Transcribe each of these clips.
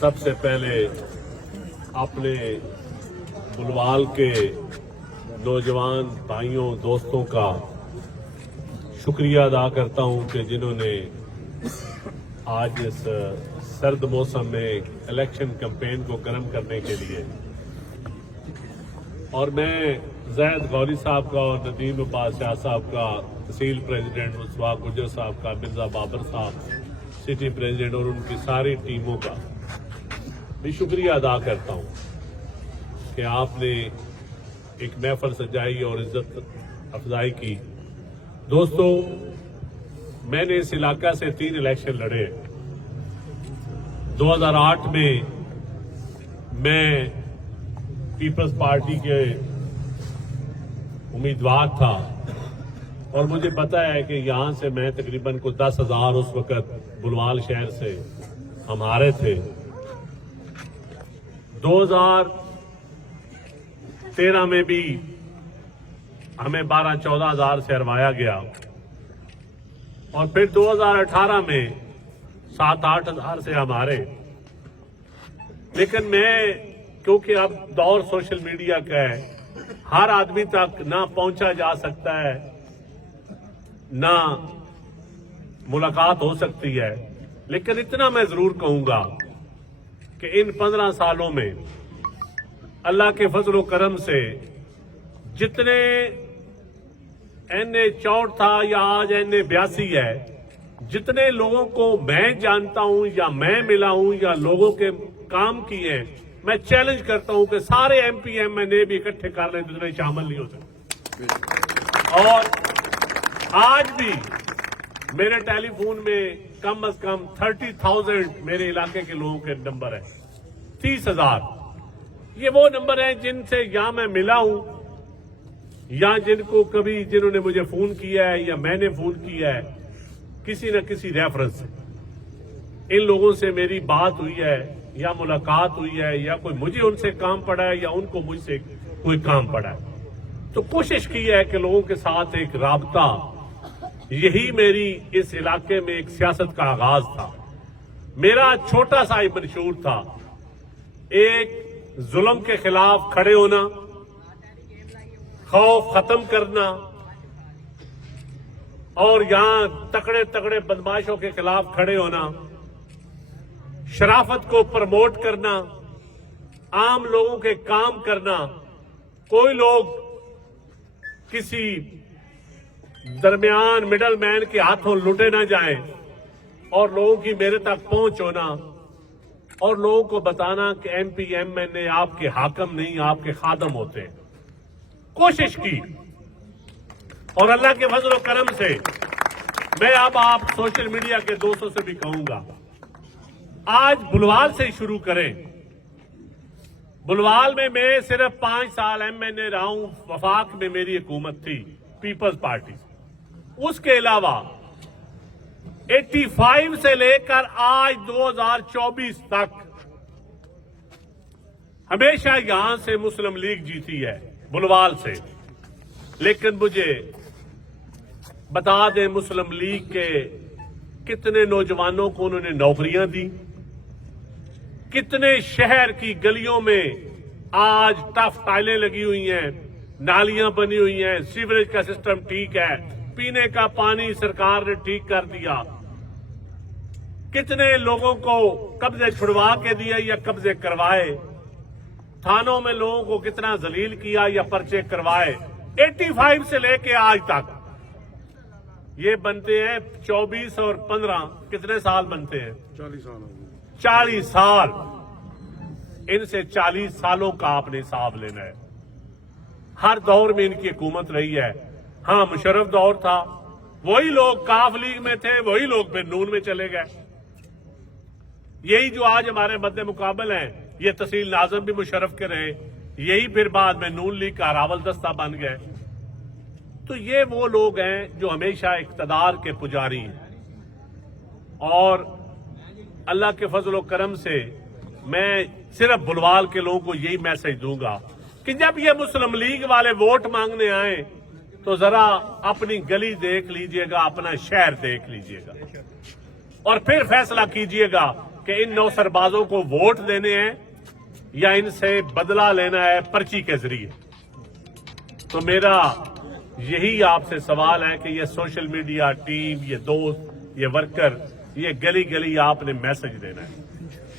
सबसे पहले अपने बुलवाल के नौजवान भाइयों दोस्तों का शुक्रिया अदा करता हूं कि जिन्होंने आज इस सर्द मौसम में इलेक्शन कैंपेन को गर्म करने के लिए, और मैं ज़ैद गौरी साहब का और नदीम अब्बास शाह साहब का, तहसील प्रेसिडेंट मुस्तफा गुजर साहब का, मिर्जा बाबर साहब सिटी प्रेसिडेंट और उनकी सारी टीमों का भी शुक्रिया अदा करता हूं कि आपने एक महफल सजाई और इज्जत अफजाई की। दोस्तों, मैंने इस इलाका से 3 इलेक्शन लड़े। 2008 में मैं पीपल्स पार्टी के उम्मीदवार था और मुझे पता है कि यहां से मैं तकरीबन को 10,000 उस वक्त बुलवाल शहर से हम हारे थे। 2013 में भी हमें 12-14 हजार से हरवाया गया और फिर 2018 में 7-8 हजार से हम हारे। लेकिन मैं, क्योंकि अब दौर सोशल मीडिया का है, हर आदमी तक ना पहुंचा जा सकता है, ना मुलाकात हो सकती है, लेकिन इतना मैं जरूर कहूंगा कि इन 15 सालों में अल्लाह के फजल व करम से जितने NA 64 था या आज NA 82 है, जितने लोगों को मैं जानता हूं या मैं मिला हूं या लोगों के काम किए हैं, मैं चैलेंज करता हूं कि सारे MP MNA भी इकट्ठे कर लें, जितने शामिल नहीं हो सकते। और आज भी मेरे टेलीफोन में कम से कम 30,000 मेरे इलाके के लोगों के नंबर है, 30,000। ये वो नंबर हैं जिनसे या मैं मिला हूं या जिनको कभी जिन्होंने मुझे फोन किया है या मैंने फोन किया है किसी न किसी रेफरेंस से। इन लोगों से मेरी बात हुई है या मुलाकात हुई है या कोई मुझे उनसे काम पड़ा है या उनको मुझसे कोई काम पड़ा है। तो कोशिश की है कि लोगों के साथ एक राबता, यही मेरी इस इलाके में एक सियासत का आगाज था। मेरा छोटा सा ही मंशूर था, एक जुल्म के खिलाफ खड़े होना, खौफ खत्म करना और यहां तगड़े तगड़े बदमाशों के खिलाफ खड़े होना, शराफत को प्रमोट करना, आम लोगों के काम करना। कोई लोग किसी दरमियान मिडल मैन के हाथों लुटे ना जाएं और लोगों की मेरे तक पहुंच होना और लोगों को बताना कि MP MNA आपके हाकम नहीं, आपके खादम होते हैं। कोशिश की और अल्लाह के फजल व करम से मैं अब आप सोशल मीडिया के दोस्तों से भी कहूंगा, आज बुलवाल से शुरू करें। बुलवाल में मैं सिर्फ 5 साल MNA रहा हूं, वफाक में मेरी हुकूमत थी, पीपल्स पार्टी। उसके अलावा 85 से लेकर आज 2024 तक हमेशा यहां से मुस्लिम लीग जीती है, बुलवाल से। लेकिन मुझे बता दें, मुस्लिम लीग के कितने नौजवानों को उन्होंने नौकरियां दी, कितने शहर की गलियों में आज टफ टाइलें लगी हुई हैं, नालियां बनी हुई हैं, सीवरेज का सिस्टम ठीक है, पीने का पानी सरकार ने ठीक कर दिया। कितने लोगों को कब्जे छुड़वा के दिया या कब्जे करवाए, थानों में लोगों को कितना जलील किया या पर्चे करवाए। 85 से लेके आज तक ये बनते हैं 24 और 15, कितने साल बनते हैं? 40 साल। 40 साल। इनसे 40 सालों का आपने हिसाब लेना है। हर दौर में इनकी हुकूमत रही है। हाँ, मुशर्रफ दौर था, वही लोग काफ लीग में थे, वही लोग फिर नून में चले गए। यही जो आज हमारे मद्दे मुकाबल हैं, ये तहसील नाज़िम भी मुशर्रफ के रहे, यही फिर बाद में नून लीग का रावल दस्ता बन गए। तो ये वो लोग हैं जो हमेशा इक़्तिदार के पुजारी हैं। और अल्लाह के फजल व करम से मैं सिर्फ बुलवाल के लोगों को यही मैसेज दूंगा कि जब ये मुस्लिम लीग वाले वोट मांगने आए तो जरा अपनी गली देख लीजिएगा, अपना शहर देख लीजिएगा और फिर फैसला कीजिएगा कि इन 9 सरबाजों को वोट देने हैं या इनसे बदला लेना है पर्ची के जरिए। तो मेरा यही आपसे सवाल है कि ये सोशल मीडिया टीम, ये दोस्त, ये वर्कर, ये गली गली आपने मैसेज देना है।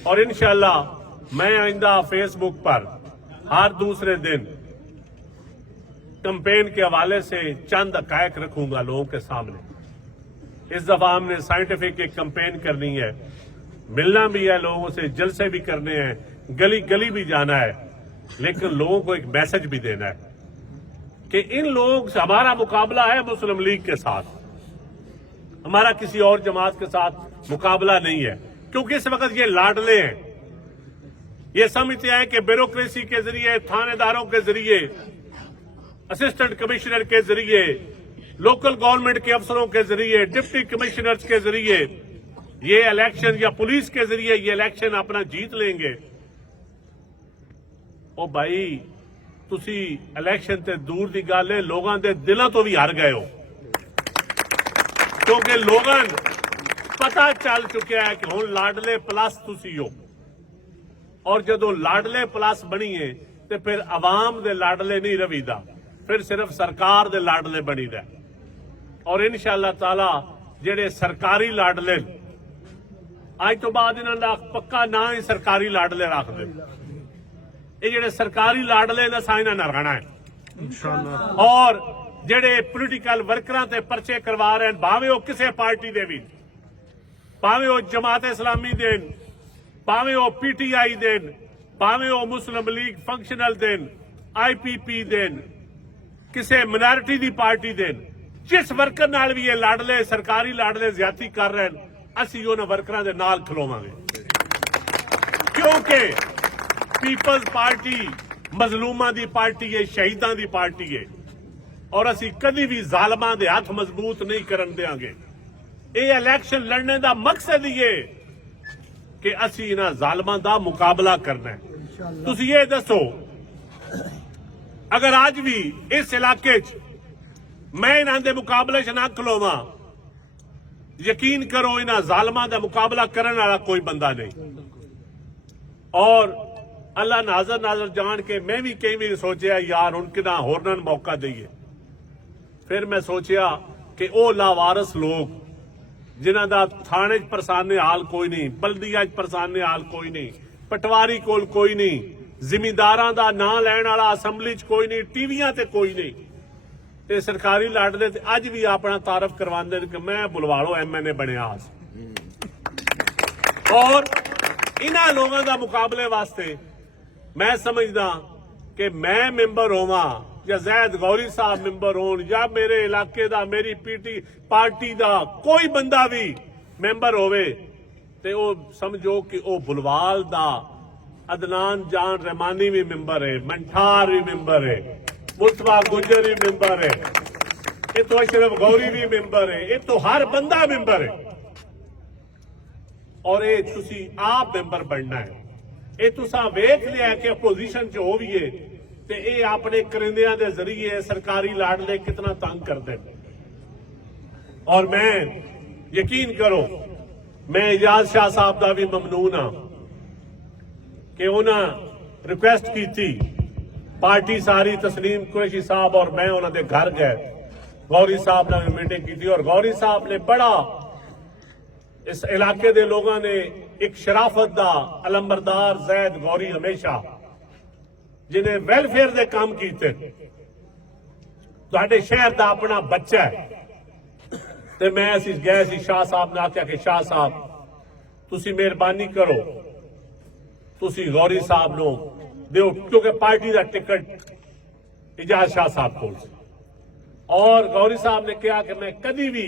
और इंशाल्लाह मैं आइंदा फेसबुक पर हर दूसरे दिन कैंपेन के हवाले से चंद हकायक रखूंगा लोगों के सामने। इस दफा हमने साइंटिफिक एक कैंपेन करनी है, मिलना भी है लोगों से, जलसे भी करने हैं, गली गली भी जाना है, लेकिन लोगों को एक मैसेज भी देना है कि इन लोगों से हमारा मुकाबला है मुस्लिम लीग के साथ, हमारा किसी और जमात के साथ मुकाबला नहीं है। क्योंकि इस वक्त ये लाडले हैं, ये समझते हैं कि ब्यूरोक्रेसी के जरिए, थानेदारों के जरिए, असिस्टेंट कमिश्नर के जरिए, लोकल गवर्नमेंट के अफसरों के जरिए, डिप्टी कमिश्नर्स के जरिए ये इलेक्शन या पुलिस के जरिए ये इलेक्शन अपना जीत लेंगे। ओ भाई, तुसी इलेक्शन ते दूर दी गल है, लोगों के दिलों तो भी हार गए हो, क्योंकि लोगों पता चल चुका है कि हुण लाडले प्लस तुसी हो, और जदों लाडले प्लस बनीए तो फिर आवाम दे लाडले नहीं रवीदा, फिर सिर्फ सरकार दे लाडले बनीदा। और इंशाअल्लाह ताला जेडे सरकारी लाडले आज तो बाद इन्हां दा पक्का ना ही सरकारी लाडले रख दे, ये जेडे सरकारी लाडले ने असां इन्हां नाल रहना है इंशाअल्लाह। और जेडे पोलीटिकल वर्करां ते परचे करवा रहे हैं, भावें वो किसी पार्टी दे भी, भावें वो जमात इस्लामी देन, भावें वो PTI देन, भावें वो मुस्लिम लीग फंक्शनल देन, IPP देन, किसी मिनॉरिटी दी पार्टी देन, जिस वर्कर नाल भी ये लाडले सरकारी लाडले ज्यादती कर रहे हैं, असीं उन्हां वर्करां दे नाल खलोवांगे। क्योंकि पीपल्स पार्टी मजलूमां दी पार्टी है, शहीदां दी पार्टी है, और असीं कदी भी जालमां दे हथ मजबूत नहीं करन देंगे। ये इलेक्शन लड़ने का मकसद ये कि असीं इन्हां जालमां दा मुकाबला करना है। तुसीं ये दसो, अगर आज भी इस इलाके च मैं इन्हां दे मुकाबले च ना खलोवां, यकीन करो इन्हां जालमां दा मुकाबला करने वाला कोई बंदा नहीं। और अल्लाह नाजर नाजर जान के मैं भी कई बार सोचा यार हुण किदां होरनां नूं मौका दईए, फिर मैं सोचा कि वो लावारस लोग जिन्हां दा थाने च परसाने हाल कोई नहीं, बल्दिया च परसाने हाल कोई नहीं, पटवारी कोल कोई नहीं, जिमींदारां दा नां लैण वाला असैंबली च कोई नहीं, टीवियां ते कोई नहीं, ते सरकारी लाडले ते अज भी अपना तारफ करवांदे ने कि मैं बुलवाड़ो MNA बनिया। और इन्हां लोगों का मुकाबले वास्ते मैं समझदा कि मैं मेंबर होवां या जैद गौरी साहब मेंबर होन या मेरे इलाके दा मेरी PT पार्टी दा कोई बंदा भी मेंबर होवे, ते वो समझो कि वो बुलवाल दा अदनान जान रहमानी भी मेंबर है, मंठार भी मेंबर है, मुस्तफा गुजर भी मेंबर है, ये तो अशरफ गौरी भी मेंबर है, ये तो हर बंदा मेंबर है। और ये तुसी आप मेंबर बनना है। ये तुसा वेख लिया कि अपोजिशन च हो भी है ते ये अपने करिंदियां दे जरिए सरकारी लाडले कितना तंग करते हैं। और मैं यकीन करो, मैं एजाज शाह साहब का भी ममनून हाँ कि उन्हें रिक्वेस्ट की थी, पार्टी सारी तस्लीम कुरैशी साहब और मैं उन्होंने घर गए, गौरी साहब ने मीटिंग की थी, और गौरी साहब ने बड़ा इस इलाके के लोगों ने एक शराफत दा अलंबरदार जैद गौरी हमेशा जिन्हें वेलफेयर के काम किए, तुहाडे शहर का अपना बच्चा है, तो मैं असीं गए सी, शाह साहब ने आख्या कि शाह साहब तुसी मेहरबानी करो, तुसी गौरी साहब नो दिओ, क्योंकि पार्टी का टिकट एजाज शाह साहब को, और गौरी साहब ने कहा कि मैं कभी भी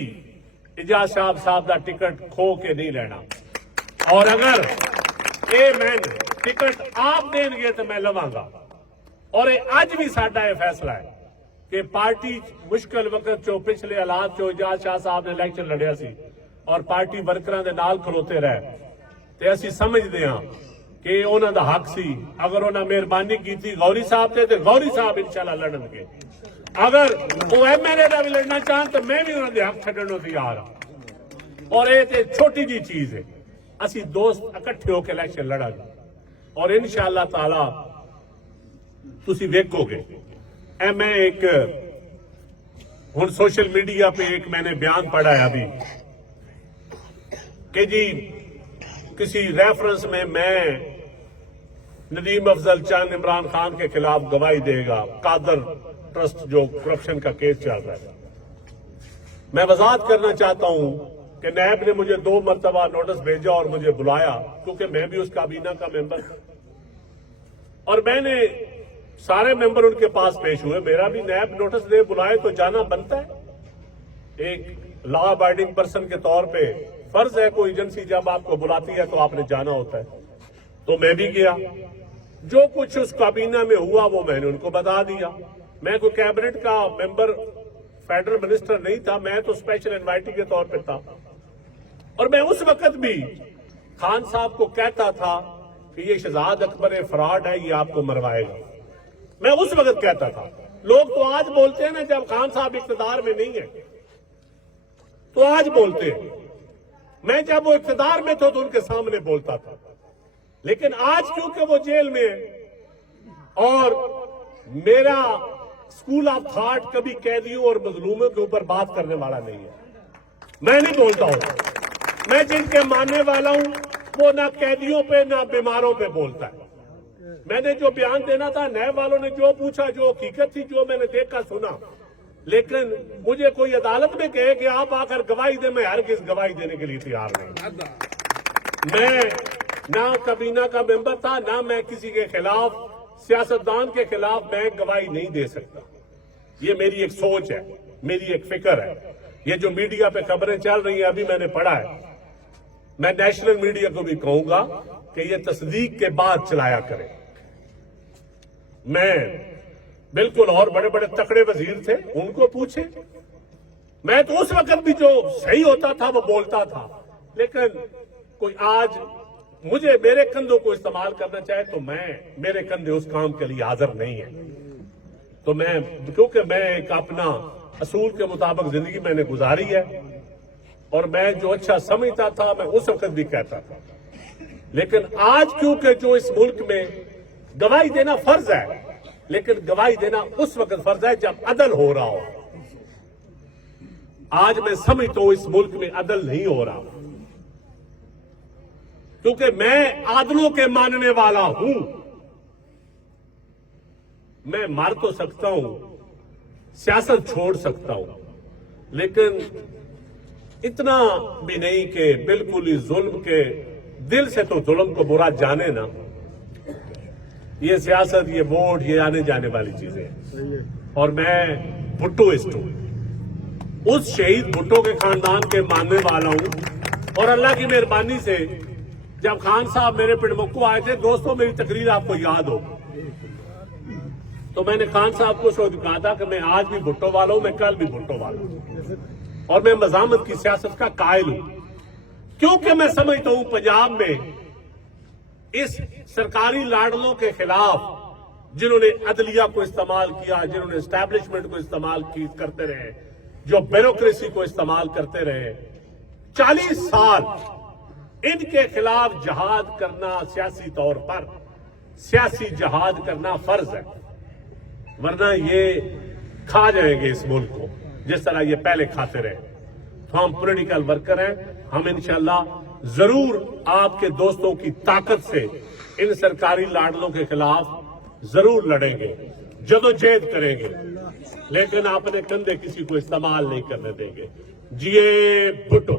एजाज शाह साहब का टिकट खो के नहीं लेना, और अगर ये मैं टिकट आप देंगे तो मैं लवांगा। और ये अज भी साडा ये फैसला है कि पार्टी मुश्किल वक्त चो पिछले हालात चो एजाज शाह साहब ने इलेक्शन लड़िया सी और पार्टी वर्करां दे नाल खलोते रहे, ते असीं समझदे हां कि उन्हां दा हक सी। अगर उन्हां मेहरबानी की गौरी साहब ते गौरी साहब इंशाअल्लाह लड़नगे, अगर वो MLA का भी लड़ना चाहन तो मैं भी उन्होंने हक छड्डण नूं तैयार हाँ। और ये छोटी जी चीज है, ਅਸੀਂ ਦੋਸਤ ਇਕੱਠੇ ਹੋ ਕੇ ਇਲੈਕਸ਼ਨ ਲੜਾਂਗੇ ਔਰ ਇਨਸ਼ਾਅੱਲਾ ਤਾਲਾ ਤੁਸੀਂ ਵੇਖੋਗੇ। मैं एक हूँ सोशल मीडिया पे एक मैंने बयान पढ़ा है अभी कि जी किसी रेफरेंस में मैं नदीम अफजल चंद इमरान खान के खिलाफ गवाही देगा, कादर ट्रस्ट जो करप्शन का केस चल रहा है। मैं वजाहत करना चाहता हूं कि नैब ने मुझे 2 मरतबा नोटिस भेजा और मुझे बुलाया, क्योंकि मैं भी उस काबीना का मेंबर था और मैंने सारे मेंबर उनके पास पेश हुए। मेरा भी नैब नोटिस दे बुलाए तो जाना बनता है। एक लॉ अबाइडिंग पर्सन के तौर पे फर्ज है, कोई एजेंसी जब आपको बुलाती है तो आपने जाना होता है। तो मैं भी गया, जो कुछ उस काबीना में हुआ वो मैंने उनको बता दिया। मैं कोई कैबिनेट का मेंबर, फेडरल मिनिस्टर नहीं था, मैं तो स्पेशल इन्वाइटी के तौर पे था। और मैं उस वक्त भी खान साहब को कहता था कि ये शहजाद अकबर फ्रॉड है, ये आपको मरवाएगा। मैं उस वक्त कहता था। लोग तो आज बोलते हैं ना, जब खान साहब इख्तिदार में नहीं है तो आज बोलते हैं। मैं जब वो इख्तिदार में था तो उनके सामने बोलता था, लेकिन आज क्योंकि वो जेल में है और मेरा स्कूल ऑफ थॉट कभी कैदियों और मजलूमों के ऊपर बात करने वाला नहीं है, मैं नहीं बोलता हूं। मैं जिनके मानने वाला हूं वो ना कैदियों पे ना बीमारों पे बोलता है। मैंने जो बयान देना था, नैब वालों ने जो पूछा, जो हकीकत थी, जो मैंने देखा सुना, लेकिन मुझे कोई अदालत में कहे कि आप आकर गवाही दे, मैं हरगिज़ गवाही देने के लिए तैयार नहीं। मैं ना काबीना का मेंबर था, ना मैं किसी के खिलाफ, सियासतदान के खिलाफ मैं गवाही नहीं दे सकता। ये मेरी एक सोच है, मेरी एक फिक्र है। ये जो मीडिया पे खबरें चल रही हैं, अभी मैंने पढ़ा है, मैं नेशनल मीडिया को भी कहूंगा कि ये तस्दीक के बाद चलाया करें। मैं बिल्कुल, और बड़े बड़े तकड़े वजीर थे, उनको पूछे। मैं तो उस वक्त भी जो सही होता था वो बोलता था, लेकिन कोई आज मुझे मेरे कंधों को इस्तेमाल करना चाहे तो मेरे कंधे उस काम के लिए हाजिर नहीं है। तो मैं, क्योंकि मैं एक अपना असूल के मुताबिक जिंदगी मैंने गुजारी है और मैं जो अच्छा समझता था मैं उस वक्त भी कहता था, लेकिन आज क्योंकि जो इस मुल्क में गवाही देना फर्ज है, लेकिन गवाही देना उस वक्त फर्ज है जब अदल हो रहा हो। आज मैं समझता हूं इस मुल्क में अदल नहीं हो रहा, क्योंकि मैं आदलों के मानने वाला हूं। मैं मार तो सकता हूं, सियासत छोड़ सकता हूं, लेकिन इतना भी नहीं कि बिल्कुल ही जुल्म के दिल से तो जुल्म को बुरा जाने ना। ये सियासत, ये वोट, ये आने जाने वाली चीजें हैं। और मैं भुट्टोइस्ट हूं, उस शहीद भुट्टो के खानदान के मानने वाला हूं। और अल्लाह की मेहरबानी से जब खान साहब मेरे पिंडमुक्को आए थे, दोस्तों मेरी तकरीर आपको याद हो, तो मैंने खान साहब को कहा था कि मैं आज भी भुट्टो वाला हूं, मैं कल भी भुट्टो वाला हूं और मैं मज़ामत की सियासत का कायल हूं, क्योंकि मैं समझता हूं पंजाब में इस सरकारी लाडलों के खिलाफ जिन्होंने अदलिया को इस्तेमाल किया, जिन्होंने एस्टैब्लिशमेंट को इस्तेमाल करते रहे, जो ब्यूरोक्रेसी को इस्तेमाल करते रहे, 40 साल इनके खिलाफ जहाद करना, सियासी तौर पर सियासी जहाद करना फर्ज है, वरना ये खा जाएंगे इस मुल्क को जिस तरह ये पहले खाते रहे। तो हम पॉलिटिकल वर्कर हैं, हम इंशाल्लाह जरूर आपके दोस्तों की ताकत से इन सरकारी लाडलों के खिलाफ जरूर लड़ेंगे, जदोजहद करेंगे, लेकिन अपने कंधे किसी को इस्तेमाल नहीं करने देंगे। जिए भुट्टो।